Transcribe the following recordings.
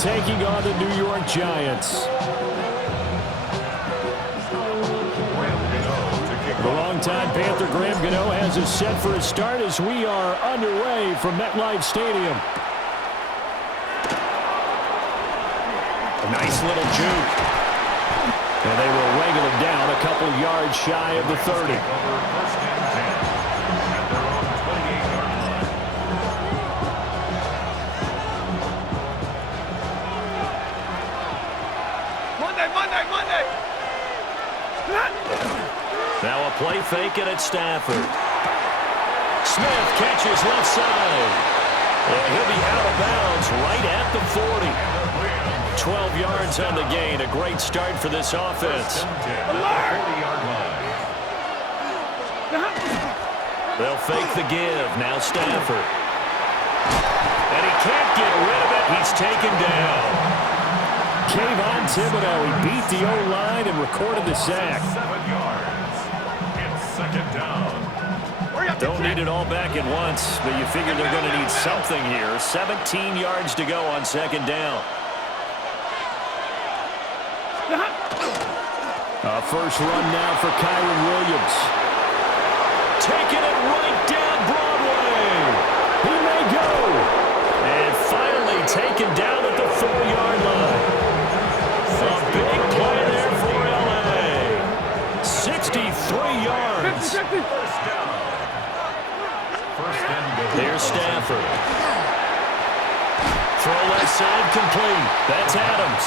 taking on the New York Giants. The longtime Panther Graham Gano has us set for a start as we are underway from MetLife Stadium. A nice little juke. And they will wrangle him down a couple yards shy of the 30. Monday. Now a play fake and it's Stafford. Smith catches left side. And he'll be out of bounds right at the 40. 12 yards on the gain. A great start for this offense. They'll fake the give. Now Stafford. And he can't get rid of it. He's taken down. Kayvon Thibodeaux, he beat the O-line and recorded the sack. 7 yards. It's second down. Don't need it all back at once, but you figure they're going to need something here. 17 yards to go on second down. A first run now for Kyren Williams. Taking it right down Broadway. He may go. And finally taken down at the 4-yard line. A big play there for L.A. 63 yards. First down. There's Stafford. Throw left side complete. That's Adams.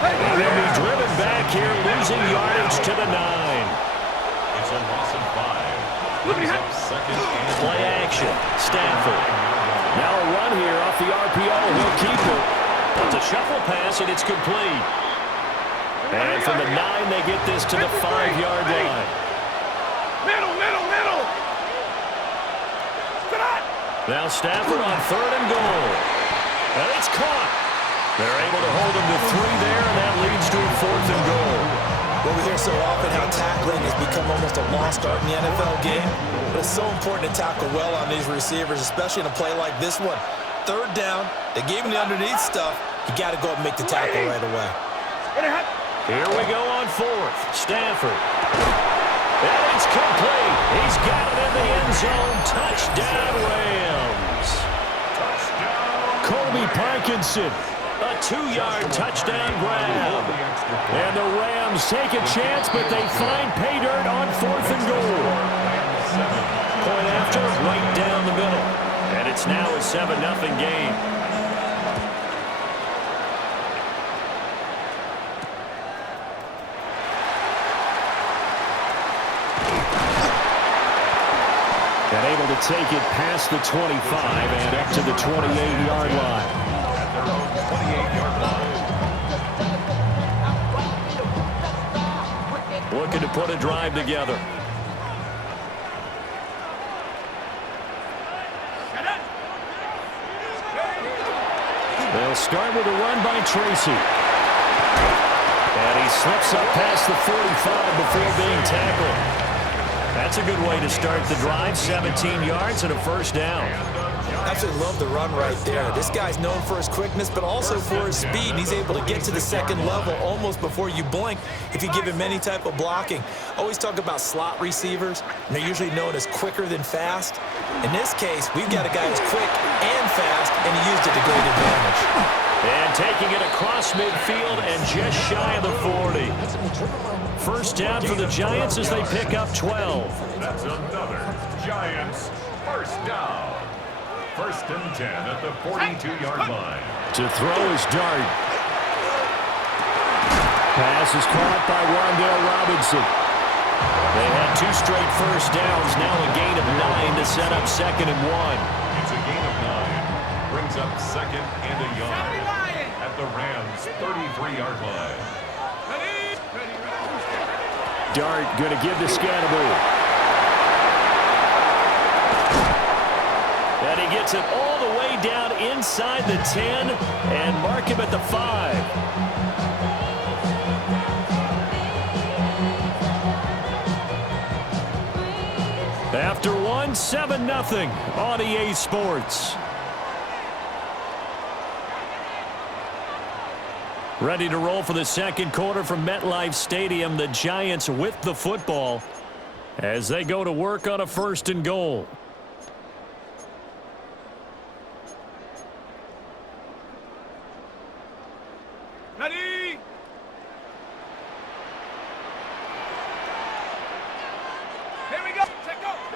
And they'll be driven back here, losing yardage to the 9. It's a loss of 5. Brings up second and Play action. Stafford. Now a run here off the RPO. He'll keep it. It's a shuffle pass, and it's complete. And from the 9, they get this to the 5-yard line. Middle. Now Stafford on 3rd and goal. And it's caught. They're able to hold him to 3 there, and that leads to a 4th and goal. Well, we hear so often how tackling has become almost a lost art in the NFL game. But it's so important to tackle well on these receivers, especially in a play like this one. 3rd down, they gave him the underneath stuff. You got to go up and make the tackle right away. Here we go on 4th. Stafford. And it's complete. He's got it in the end zone. Touchdown, Rams. Colby Parkinson. A 2-yard touchdown grab. And the Rams take a chance, but they find pay dirt on 4th and goal. Point after, right down the middle. And it's now a 7-0 game. And able to take it past the 25 and up to the 28-yard line. at their own 28-yard line. Looking to put a drive together. They'll start with a run by Tracy. And he slips up past the 45 before being tackled. That's a good way to start the drive. 17 yards and a first down. Absolutely love the run right there. This guy's known for his quickness, but also for his speed. And he's able to get to the second level almost before you blink if you give him any type of blocking. Always talk about slot receivers, and they're usually known as quicker than fast. In this case, we've got a guy who's quick and fast, and he used it to great advantage. And taking it across midfield and just shy of the 40. First down for the Giants as they pick up 12. That's another Giants first down. First and 10 at the 42-yard line. To throw is Dart. Pass is caught by Wan'Dale Robinson. They had 2 straight first downs, now a gain of 9 to set up second and 1. It's a gain of 9. Brings up second and a yard at the Rams' 33-yard line. Dart going to give to Scannable. And he gets it all the way down inside the 10 and mark him at the 5. After 1, 7-0 on EA Sports. Ready to roll for the second quarter from MetLife Stadium. The Giants with the football as they go to work on a 1st and goal. Ready? Here we go.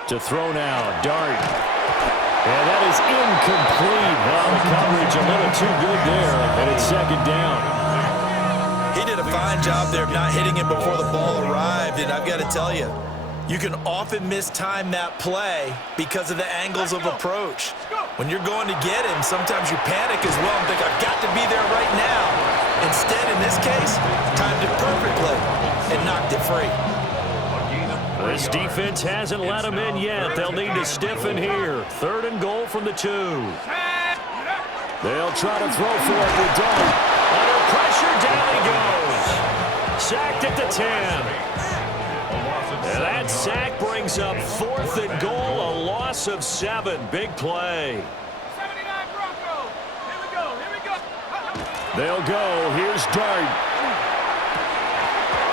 To throw now, Dart. And that is incomplete. Well, the coverage a little too good there, and it's 2nd down. He did a fine job there of not hitting him before the ball arrived, and I've got to tell you, you can often mistime that play because of the angles of approach. When you're going to get him, sometimes you panic as well and think, I've got to be there right now. Instead, in this case, timed it perfectly and knocked it free. This defense hasn't let them in yet. They'll need to stiffen here. 3rd and goal from the 2. They'll try to throw for it with Dart. Under pressure, down he goes. Sacked at the 10. And that sack brings up 4th and goal, a loss of 7. Big play. 79 Bronco. Here we go. They'll go. Here's Dart.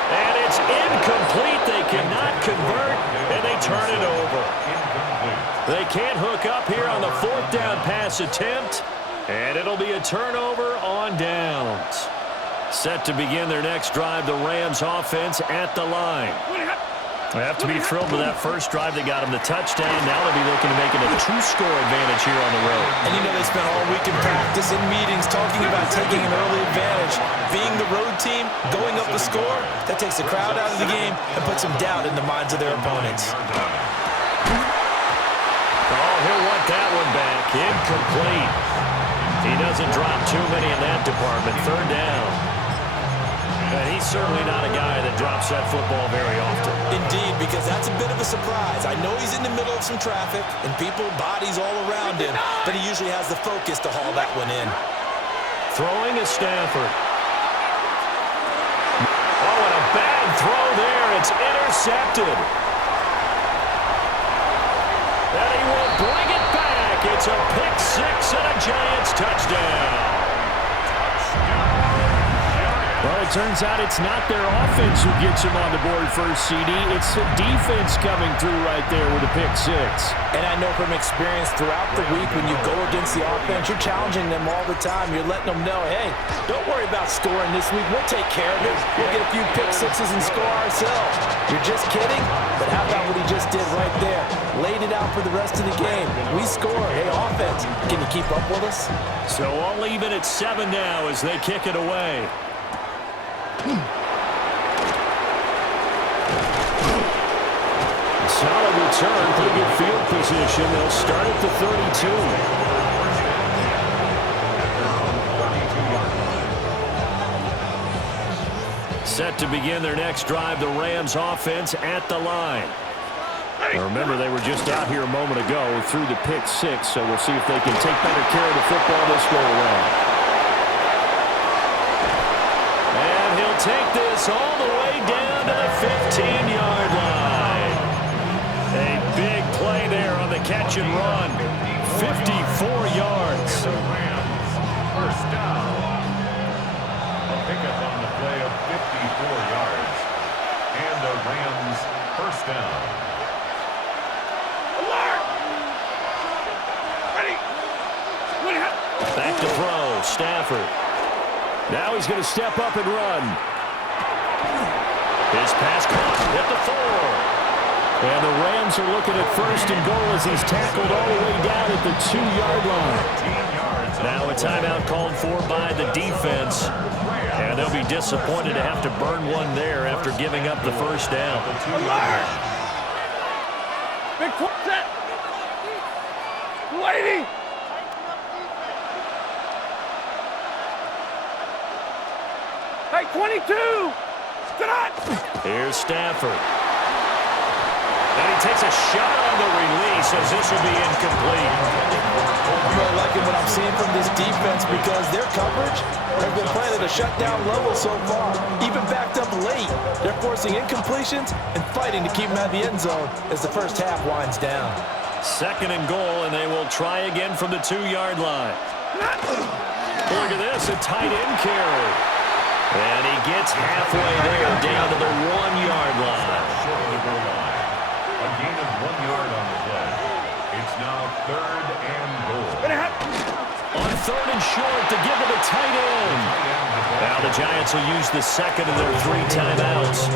And it's incomplete. They cannot convert, and they turn it over. They can't hook up here on the 4th down pass attempt, and it'll be a turnover on downs. Set to begin their next drive, the Rams offense at the line. They have to be thrilled with that first drive that got them the touchdown. Now they'll be looking to make it a 2-score advantage here on the road. And you know they spent all week in practice, in meetings, talking about taking an early advantage. Being the road team, going up the score, that takes the crowd out of the game and puts some doubt in the minds of their opponents. Oh, he'll want that one back. Incomplete. He doesn't drop too many in that department. 3rd down. And he's certainly not a guy that drops that football very often. Indeed, because that's a bit of a surprise. I know he's in the middle of some traffic and people, bodies all around him, but he usually has the focus to haul that one in. Throwing is Stafford. Oh, and a bad throw there. It's intercepted. And he will bring it back. It's a pick 6 and a Giants touchdown. Well, it turns out it's not their offense who gets him on the board first, CD. It's the defense coming through right there with a pick 6. And I know from experience throughout the week when you go against the offense, you're challenging them all the time. You're letting them know, hey, don't worry about scoring this week. We'll take care of it. We'll get a few pick 6s and score ourselves. You're just kidding? But how about what he just did right there? Laid it out for the rest of the game. We score. Hey, offense, can you keep up with us? So all even at 7 now as they kick it away. Solid return, pretty good field position. They'll start at the 32. Set to begin their next drive, the Rams offense at the line. Now remember, they were just out here a moment ago through the pick 6, so we'll see if they can take better care of the football this go around. Take this all the way down to the 15-yard line. A big play there on the catch and run. 54 yards. The Rams first down. A pickup on the play of 54 yards. And the Rams first down. Alert! Ready? Back to throw, Stafford. Now he's going to step up and run. His pass caught at the 4. And the Rams are looking at 1st and goal as he's tackled all the way down at the 2-yard line. Now a timeout called for by the defense. And they'll be disappointed to have to burn one there after giving up the first down. Big set. Lady. Hey, 22. Here's Stafford. And he takes a shot on the release as this will be incomplete. I'm really liking what I'm seeing from this defense because their coverage has been playing at a shutdown level so far. Even backed up late, they're forcing incompletions and fighting to keep them out of the end zone as the first half winds down. 2nd and goal, and they will try again from the 2-yard line. Look at this, a tight end carry. And he gets halfway there, down to the 1-yard line. Short of the goal line. A gain of 1 yard on the play. It's now 3rd and goal. On 3rd and short to give to the tight end. Now the Giants will use the second of their 3 timeouts,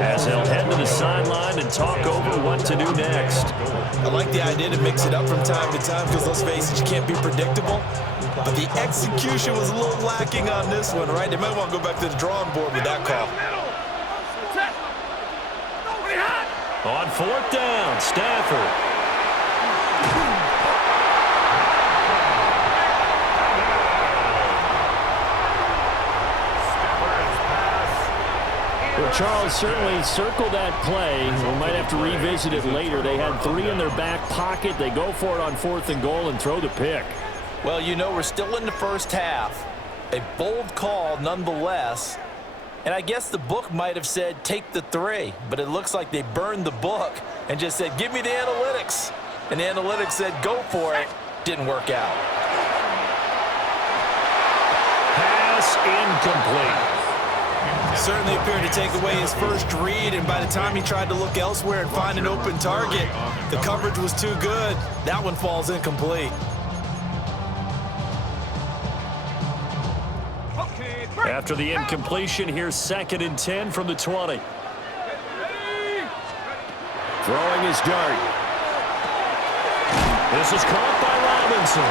as they'll head to the sideline and talk over what to do next. I like the idea to mix it up from time to time because, let's face it, you can't be predictable. But the execution was a little lacking on this one, right? They might want to go back to the drawing board with that call. On 4th down, Stafford. Well, Charles certainly circled that play. We might have to revisit it later. They had 3 in their back pocket. They go for it on 4th and goal and throw the pick. Well, you know, we're still in the first half. A bold call nonetheless. And I guess the book might have said take the 3, but it looks like they burned the book and just said give me the analytics. And the analytics said go for it. Didn't work out. Pass incomplete. Certainly appeared to take away his first read, and by the time he tried to look elsewhere and find an open target, the coverage was too good. That one falls incomplete. After the incompletion, here's 2nd and 10 from the 20. Throwing his dart. This is caught by Robinson.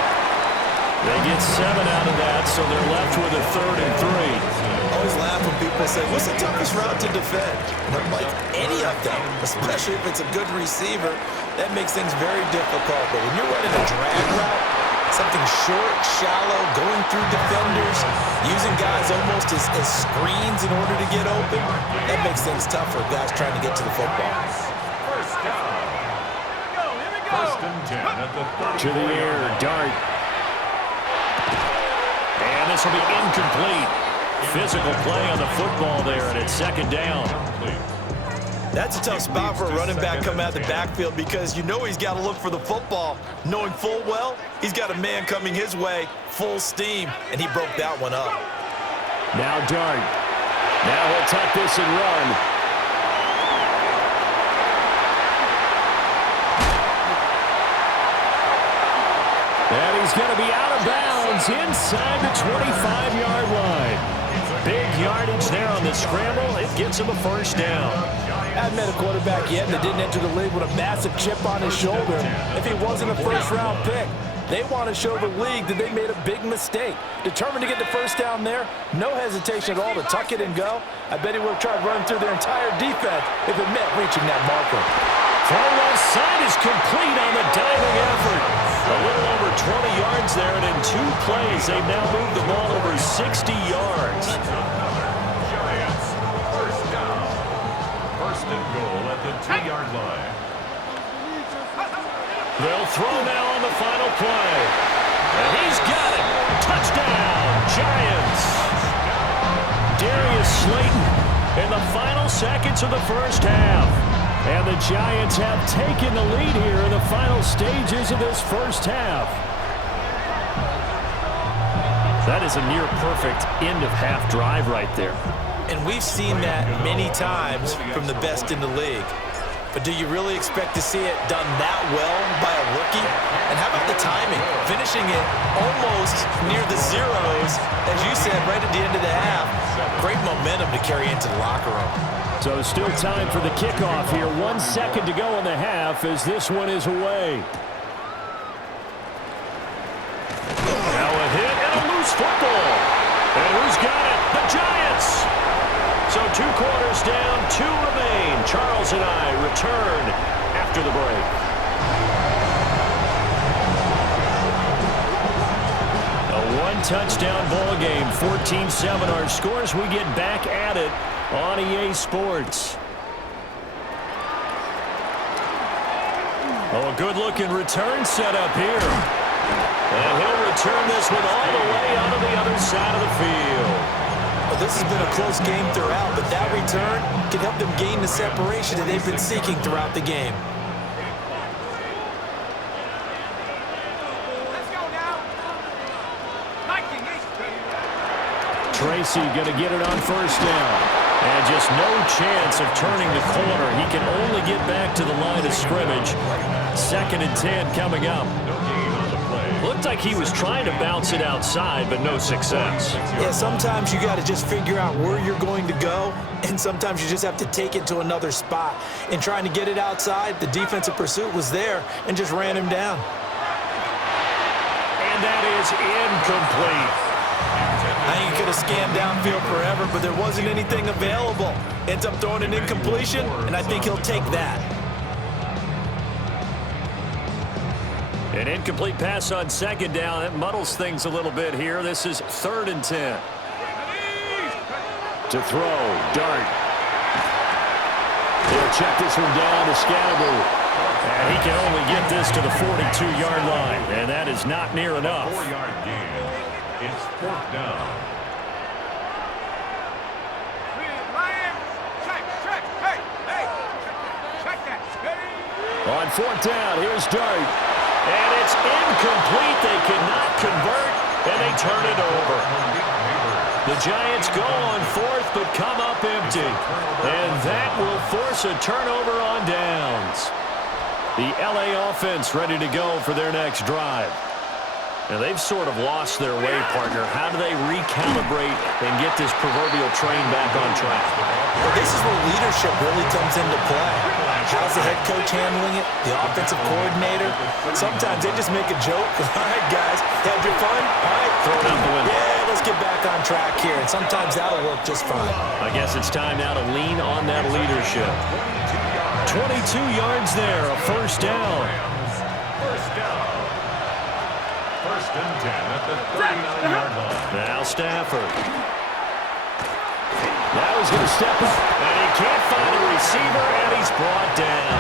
They get 7 out of that, so they're left with a 3rd and 3. I always laugh when people say, what's the toughest route to defend? And I'm like, any of them, especially if it's a good receiver, that makes things very difficult. But when you're running a drag route, something short, shallow, going through defenders, using guys almost as screens in order to get open, that makes things tough for guys trying to get to the football. First down. First and 10 at the 30. To the air, dart. And this will be incomplete. Physical play on the football there, and it's 2nd down. That's a tough spot for a running back coming out of the backfield because you know he's got to look for the football, knowing full well he's got a man coming his way, full steam, and he broke that one up. Now Dart. Now he'll tuck this and run. And he's going to be out of bounds inside the 25-yard line. Big yardage there on the scramble. It gets him a 1st down. I haven't met a quarterback yet that didn't enter the league with a massive chip on his shoulder if he wasn't a 1st-round pick. They want to show the league that they made a big mistake. Determined to get the 1st down there, no hesitation at all to tuck it and go. I bet he would have tried running through their entire defense if it meant reaching that marker. Throw left side is complete on the diving effort. A little over 20 yards there, and in 2 plays, they've now moved the ball over 60 yards. Giants, 1st down. 1st and goal at the 2-yard line. They'll throw now on the final play. And he's got it. Touchdown, Giants. Darius Slayton in the final seconds of the 1st half. And the Giants have taken the lead here in the final stages of this 1st half. That is a near-perfect end-of-half drive right there. And we've seen that many times from the best in the league. But do you really expect to see it done that well by a rookie? And how about the timing? Finishing it almost near the zeros, as you said, right at the end of the half. Great momentum to carry into the locker room. So still time for the kickoff here. 1 second to go in the half as this one is away. Now a hit and a loose football. And who's got it? The Giants. So 2 quarters down, 2 remain. Charles and I return after the break. A 1-touchdown ball game, 14-7 our scores. We get back at it on EA Sports. Oh, a good-looking return set up here. And he'll return this one all the way onto the other side of the field. Well, this has been a close game throughout, but that return can help them gain the separation that they've been seeking throughout the game. Tracy going to get it on first down. And just no chance of turning the corner. He can only get back to the line of scrimmage. 2nd and 10 coming up. Looked like he was trying to bounce it outside, but no success. Yeah, sometimes you got to just figure out where you're going to go, and sometimes you just have to take it to another spot. In trying to get it outside, the defensive pursuit was there and just ran him down. And that is incomplete. I think he could have scanned downfield forever, but there wasn't anything available. Ends up throwing an incompletion, and I think he'll take that. An incomplete pass on 2nd down. That muddles things a little bit here. This is 3rd and 10. To throw, Dart. He'll check this one down to Scalaboo. And he can only get this to the 42-yard line. And that is not near enough. 4-yard gain. It's 4th down. On 4th down, here's Dart. And it's incomplete. They cannot convert, and they turn it over. The Giants go on 4th, but come up empty. And that will force a turnover on downs. The LA offense ready to go for their next drive. Now, they've sort of lost their way, partner. How do they recalibrate and get this proverbial train back on track? Well, this is where leadership really comes into play. How's the head coach handling it? The offensive coordinator? Sometimes they just make a joke. All right, guys, had your fun? All right, throw it out the window. Yeah, let's get back on track here. And sometimes that'll work just fine. I guess it's time now to lean on that leadership. 22 yards there, a 1st down. 1st down. 1st and 10 at the 39-yard line. Now Stafford. Now he's going to step up, and he can't find a receiver, and he's brought down.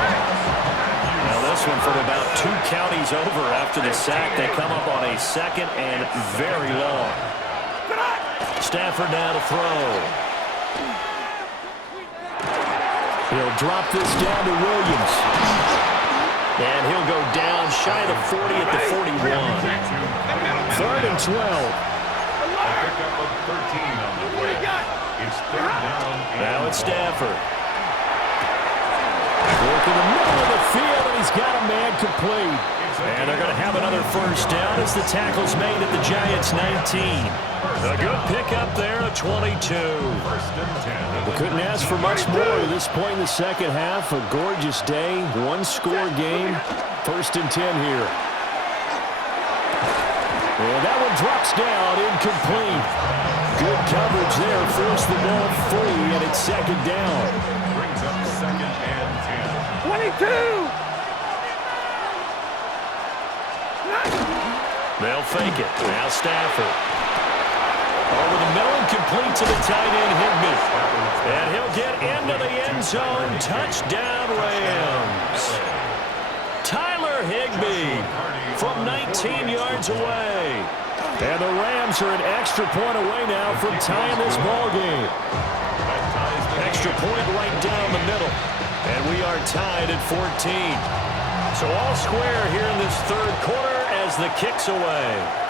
Now this one from about 2 counties over after the sack. They come up on a 2nd and very long. Stafford now to throw. He'll drop this down to Williams. And he'll go down shy of the 40 at the 41. 3rd and 12. A pickup of 13 on the way. It's 3rd down. Now it's Stafford. Work in the middle of the field, and he's got a man complete. And they're going to have another 1st down as the tackle's made at the Giants' 19. A good pickup there, a 22. 1st and 10. We couldn't ask for much more at this point in the 2nd half. A gorgeous day, 1-score game. 1st and 10 here. And that one drops down, incomplete. Good coverage there, forced the ball free, and it's 2nd down. Brings up 2nd and 10. 22! They'll fake it. Now Stafford. Over the middle and complete to the tight end, Higbee. And he'll get into the end zone. Touchdown, Rams. Tyler Higbee from 19 yards away. And the Rams are an extra point away now from tying this ball game. Extra point right down the middle. And we are tied at 14. So all square here in this 3rd quarter as the kick's away.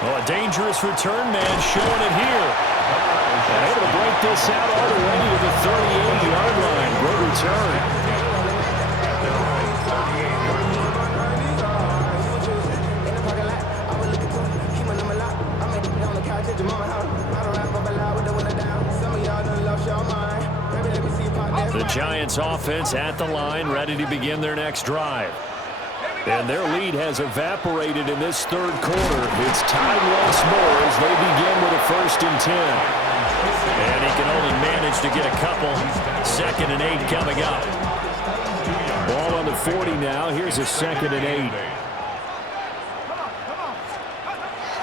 Oh, a dangerous return man showing it here. And able to break this out all the way to the 38-yard line. Great return. The Giants offense at the line, ready to begin their next drive. And their lead has evaporated in this 3rd quarter. It's tied once more as they begin with a 1st and 10. And he can only manage to get a couple. 2nd and 8 coming up. Ball on the 40 now. Here's a 2nd and 8.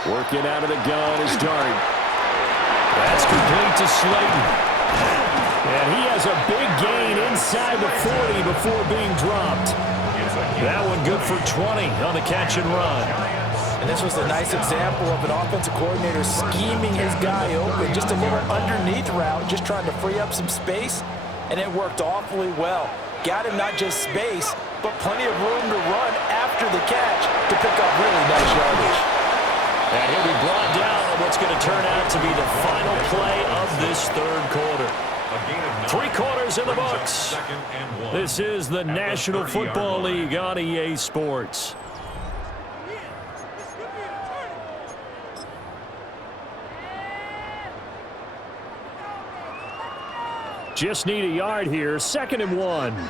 Working out of the gun is Dart. That's complete to Slayton. And he has a big gain inside the 40 before being dropped. That one good for 20 on the catch and run. And this was a nice example of an offensive coordinator scheming his guy open. Just a little underneath route, just trying to free up some space, and it worked awfully well. Got him not just space, but plenty of room to run after the catch to pick up really nice yardage. And he'll be brought down on what's going to turn out to be the final play of this third quarter. 3 quarters in the books. This is the National Football League on EA Sports. Just need a yard here. 2nd and 1.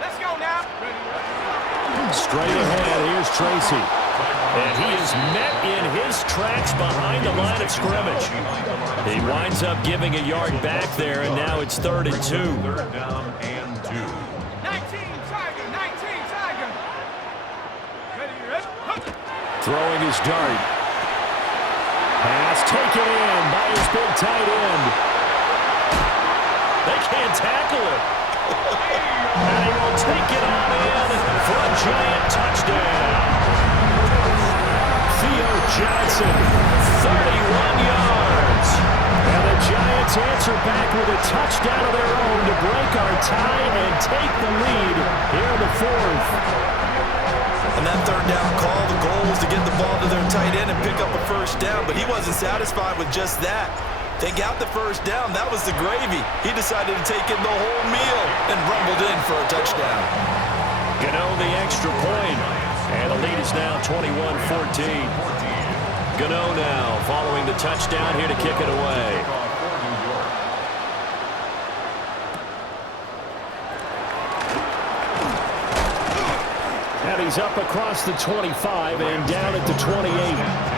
Let's go now. Straight ahead, here's Tracy. And he is met in his tracks behind the line of scrimmage. He winds up giving a yard back there, and now it's 3rd and 2. 3rd down and 2. 19 Tiger, 19 Tiger. Ready. Throwing his dart. Pass taken in by his big tight end. They can't tackle it. And he will take it on in for a giant touchdown. Theo Johnson, 31 yards. And the Giants answer back with a touchdown of their own to break our tie and take the lead here in the 4th. And that 3rd down call, the goal was to get the ball to their tight end and pick up a 1st down, but he wasn't satisfied with just that. They got the 1st down. That was the gravy. He decided to take in the whole meal and rumbled in for a touchdown. Gano the extra point. And the lead is now 21-14. Gano now following the touchdown here to kick it away. And he's up across the 25 and down at the 28.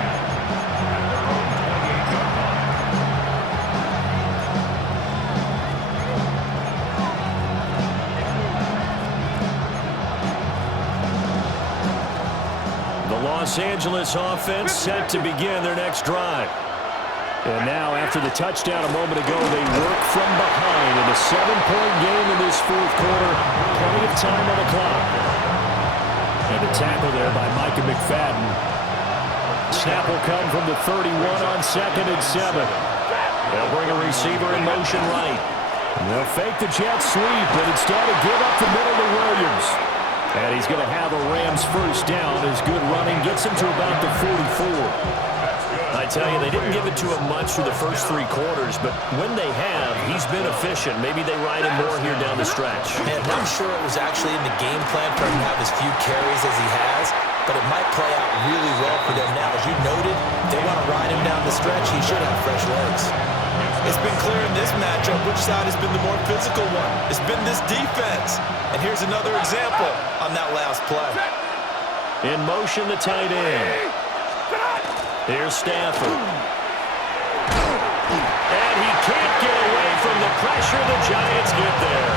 Los Angeles offense set to begin their next drive. And now, after the touchdown a moment ago, they work from behind in a 7-point game in this 4th quarter. Plenty of time on the clock. And a tackle there by Micah McFadden. Snap will come from the 31 on 2nd and 7. They'll bring a receiver in motion right. And they'll fake the jet sweep, but instead of give up the middle to Williams. And he's going to have a Rams 1st down. His good running gets him to about the 44. I tell you, they didn't give it to him much through the first 3 quarters, but when they have, he's been efficient. Maybe they ride him more here down the stretch. And I'm sure it was actually in the game plan for him to have as few carries as he has, but it might play out really well for them now. As you noted, if they want to ride him down the stretch, he should have fresh legs. It's been clear in this matchup which side has been the more physical one. It's been this defense. And here's another example on that last play. In motion, the tight end. Here's Stafford. And he can't get away from the pressure. The Giants get there.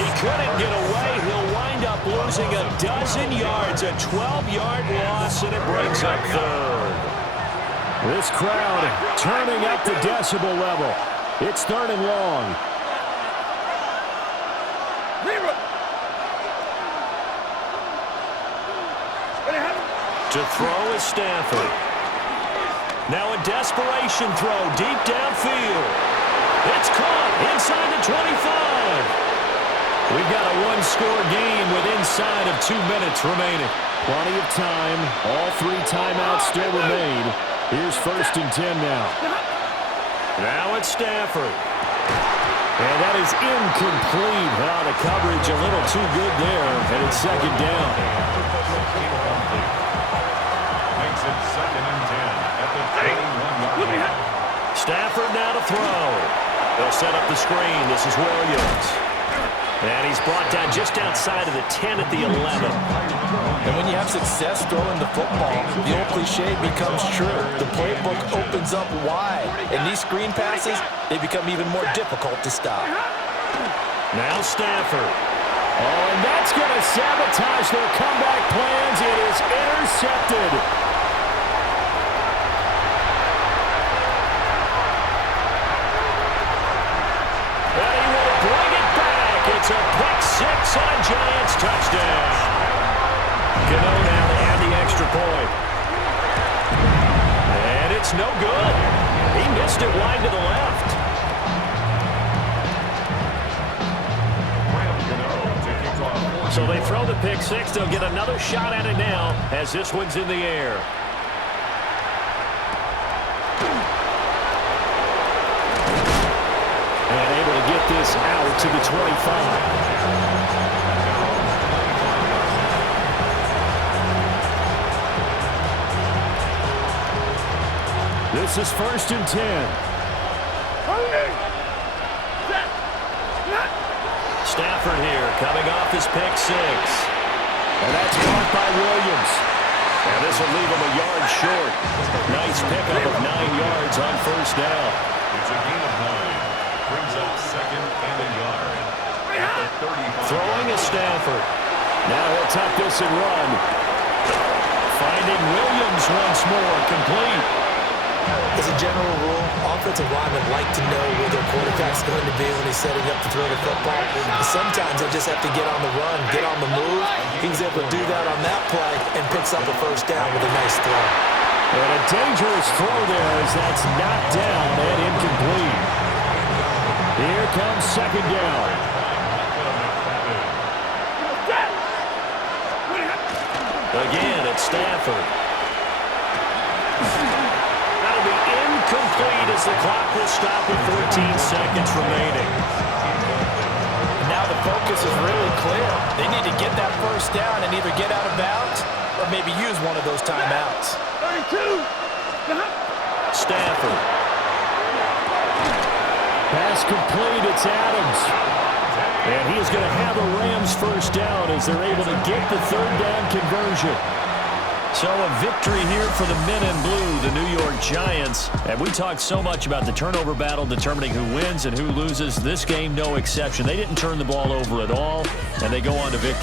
He couldn't get away. He'll wind up losing a dozen yards, a 12-yard loss, and it brings up 3rd. This crowd turning up the decibel level. It's 3rd and long. To throw is Stafford. Now a desperation throw deep downfield. It's caught inside the 25. We've got a 1-score game with inside of 2 minutes remaining. Plenty of time. All 3 timeouts still remain. Here's 1st and 10 now. Now it's Stafford. And that is incomplete. The coverage a little too good there. And it's 2nd down. Makes it 2nd and 10 at the 31-yard line. Stafford now to throw. They'll set up the screen. This is Williams. And he's brought down just outside of the 10 at the 11. And when you have success throwing the football, the old cliche becomes true. The playbook opens up wide. And these screen passes, they become even more difficult to stop. Now Stafford. Oh, and that's going to sabotage their comeback plans. It is intercepted. And he will bring it back. It's a pick 6 and a Giants touchdown. Gano now to add the extra point. And it's no good. He missed it wide to the left. So they throw the pick six. They'll get another shot at it now as this one's in the air. And able to get this out to the 25. This is 1st and 10. Stafford here coming off his pick six. And that's caught by Williams. And this will leave him a yard short. Nice pickup of 9 yards on 1st down. It's a gain of 9. Brings up 2nd and a yard. At the 35. Throwing is Stafford. Now he'll tuck this and run. Finding Williams once more, complete. As a general rule, offensive linemen like to know where their quarterback's going to be when he's setting up to throw the football. And sometimes they just have to get on the run, get on the move. He was able to do that on that play and picks up a 1st down with a nice throw. And a dangerous throw there as that's knocked down and incomplete. Here comes 2nd down. Again, it's Stafford. That'll be incomplete as the clock will stop with 14 seconds remaining. And now the focus is really clear. They need to get that 1st down and either get out of bounds or maybe use one of those timeouts. 32. Stafford. Pass complete. It's Adams. And he is going to have a Rams 1st down as they're able to get the 3rd down conversion. So a victory here for the men in blue, the New York Giants. And we talked so much about the turnover battle determining who wins and who loses. This game, no exception. They didn't turn the ball over at all, and they go on to victory.